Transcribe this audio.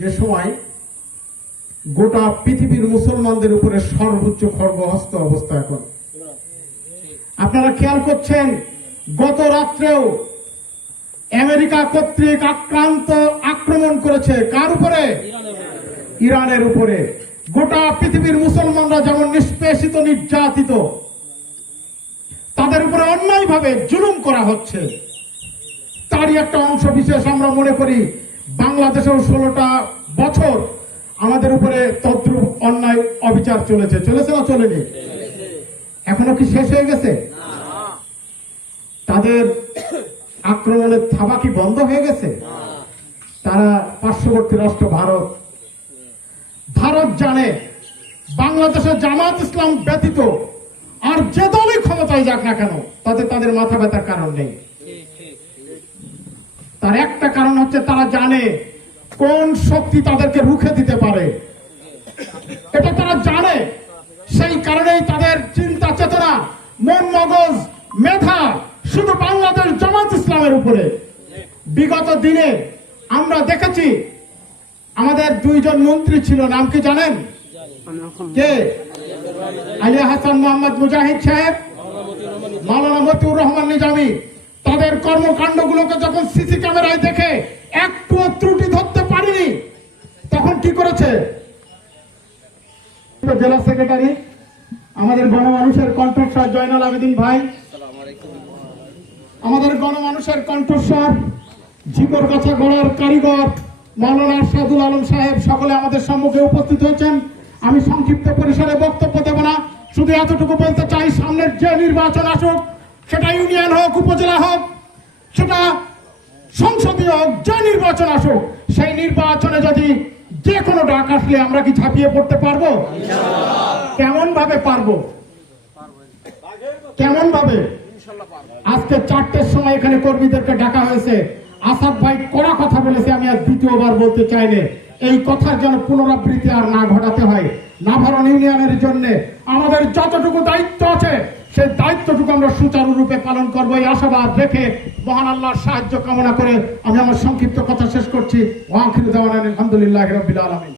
যে সময় গোটা পৃথিবীর মুসলমানদের উপরে সর্বোচ্চ খড়গহস্ত অবস্থা। এখন আপনারা খেয়াল করছেন, গত রাত্রেও আমেরিকা কর্তৃক আক্রমণ করেছে কার উপরে? ইরানের উপরে। গোটা পৃথিবীর মুসলমানরা যেমন নিষ্পেষিত, নির্যাতিত, তাদের উপরে অন্যায়ভাবে জুলুম করা হচ্ছে, তারই একটা অংশ বিশেষ আমরা মনে করি বাংলাদেশেও 16টা বছর আমাদের উপরে তদ্রুপ অন্যায় অবিচার চলেছে না চলেনি? এখনো কি শেষ হয়ে গেছে? তাদের আক্রমণের থাবা কি বন্ধ হয়ে গেছে? তারা পার্শ্ববর্তী রাষ্ট্র ভারত জানে বাংলাদেশের জামাত ইসলাম ব্যতীত আর যে দলই ক্ষমতায় যাক না কেন তাদের মাথা ব্যথার কারণ নেই। তার একটা কারণ হচ্ছে তারা জানে কোন শক্তি তাদেরকে রুখে দিতে পারে, এটা তারা জানে। সেই কারণেই তাদের চিন্তা চেতনা, মন মগজ, মেধা শুধু বাংলাদেশ জামাত ইসলামের উপরে। বিগত দিনে আমরা দেখেছি আমাদের 2জন মন্ত্রী ছিল, নাম কি জানেন? কে? আলী হাসান মোহাম্মদ মুজাহিদ সাহেব, মাওলানা মতিউর রহমান নিজামী। তাদের কর্মকাণ্ডগুলোকে যখন সিসি ক্যামেরায় দেখে একটু ত্রুটি ধরতে পারেনি, তখন কি করেছে? জেলা সেক্রেটারি আমাদের গণমানুষের কণ্ঠস্বর জয়নাল আবেদিন ভাই, আমাদের গণমানুষের কণ্ঠস্বর ঝিকর গাছা গড়ার কারিগর মাওলানা আরশাদুল আলম সাহেব, সকলে আমাদের সম্মুখে উপস্থিত হয়েছেন। আমি সংক্ষিপ্ত পরিসরে বক্তব্য দেব না, শুধু এতটুকু বলতে চাই, সামনের যে নির্বাচন আসুক, সেটা ইউনিয়ন হোক, উপজেলা হোক, সেটা সংসদীয় হোক, যে নির্বাচন আসুক, সেই নির্বাচনে যদি যে কোনো ডাক আসলে আমরা কি ঝাঁপিয়ে পড়তে পারবো? কেমন ভাবে পারবো? কেমন ভাবে? আজকে 4টের সময় এখানে কর্মীদেরকে ডাকা হয়েছে। আসাদ ভাই কড়া কথা বলেছে, আমি আর দ্বিতীয়বার বলতে চাইলে এই কথার যেন পুনরাবৃত্তি আর না ঘটাতে হয়। নাভারণ ইউনিয়নের জন্য আমাদের যতটুকু দায়িত্ব আছে সেই দায়িত্বটুকু আমরা সুচারুরূপে পালন করবো, এই আশাবাদ রেখে মহান আল্লাহর সাহায্য কামনা করে আমি আমার সংক্ষিপ্ত কথা শেষ করছি। ওয়া আখিরু দাওয়ানা আলহামদুলিল্লাহি রাব্বিল আলামিন।